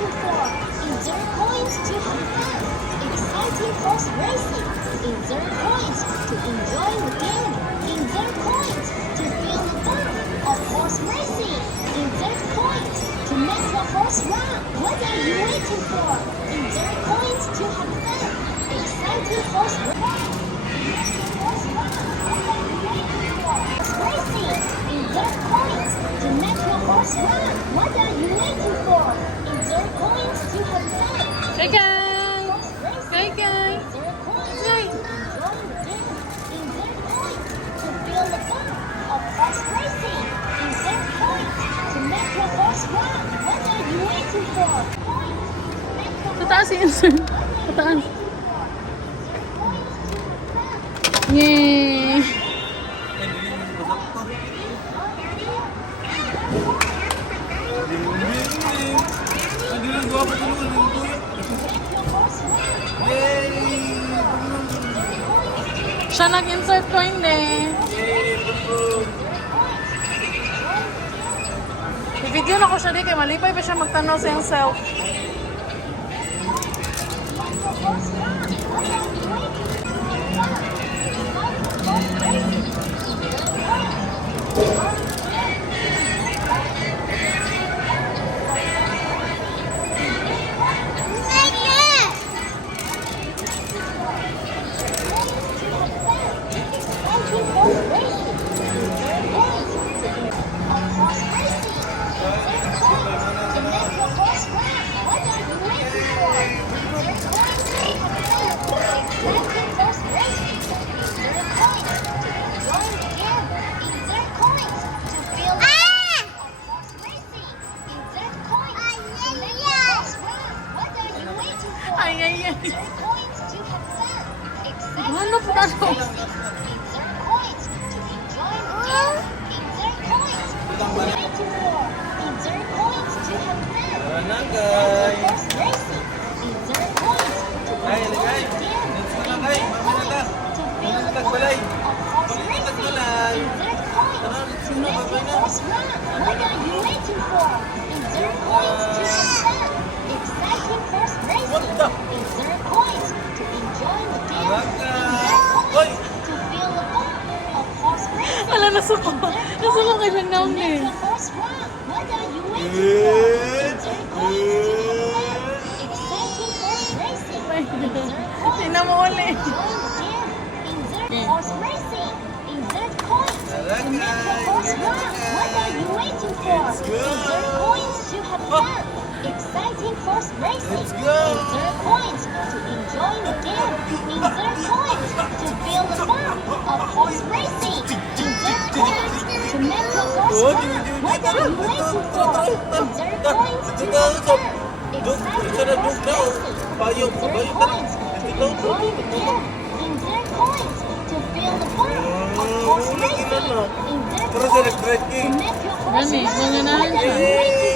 waiting for? Is there coins to have fun? Exciting horse racing. Is there coins to enjoy the game? Is there coins to feel the fun of horse racing? Is there coins to make the horse run? What are you waiting for? Is there coins to have fun? Exciting horse racing. Racing. Is there coins to make your horse run? What are you waiting for? Is there coins to have fun? Hey guys! Horse racing. Hey guys! Is there coins Yay. to enjoy the game? Is there coins to feel the fun of horse racing? Is there coins to make your horse run? What are you waiting for? Coins to make your Sa taas yung insert. Sa taas. Yay! Siya nag-insert ko hindi. I-video na ko siya di kay malipay pa siya magtanaw sa yung self. Ay, ay, ay. Ano po na to? What are you waiting for? Is there coins to have fun? Exciting horse racing. Is there coins to enjoy the game? Is there coins to feel the fun of horse racing? Ala, nasuko. Nasuko ka siya naong Make eh. the horse run. What are you waiting for? Is there coins to have fun? Exciting horse racing. Is there coins Tingnan mo ulit. to enjoy the game? Is there horse racing? Is there coins to make the horse run? What are you waiting for? Is there coins to have fun? Exciting horse racing. Is there coins to enjoy the game? Is there coins to feel the fun of horse racing? Is there coins to make the horse run? What are you waiting for? Is there coins to have fun? Exciting horse racing. Is there coins to enjoy the game? Is there coins to feel the fun of horse racing? Is there coins to make your horse Gani, run? mga What nahan are siya. you waiting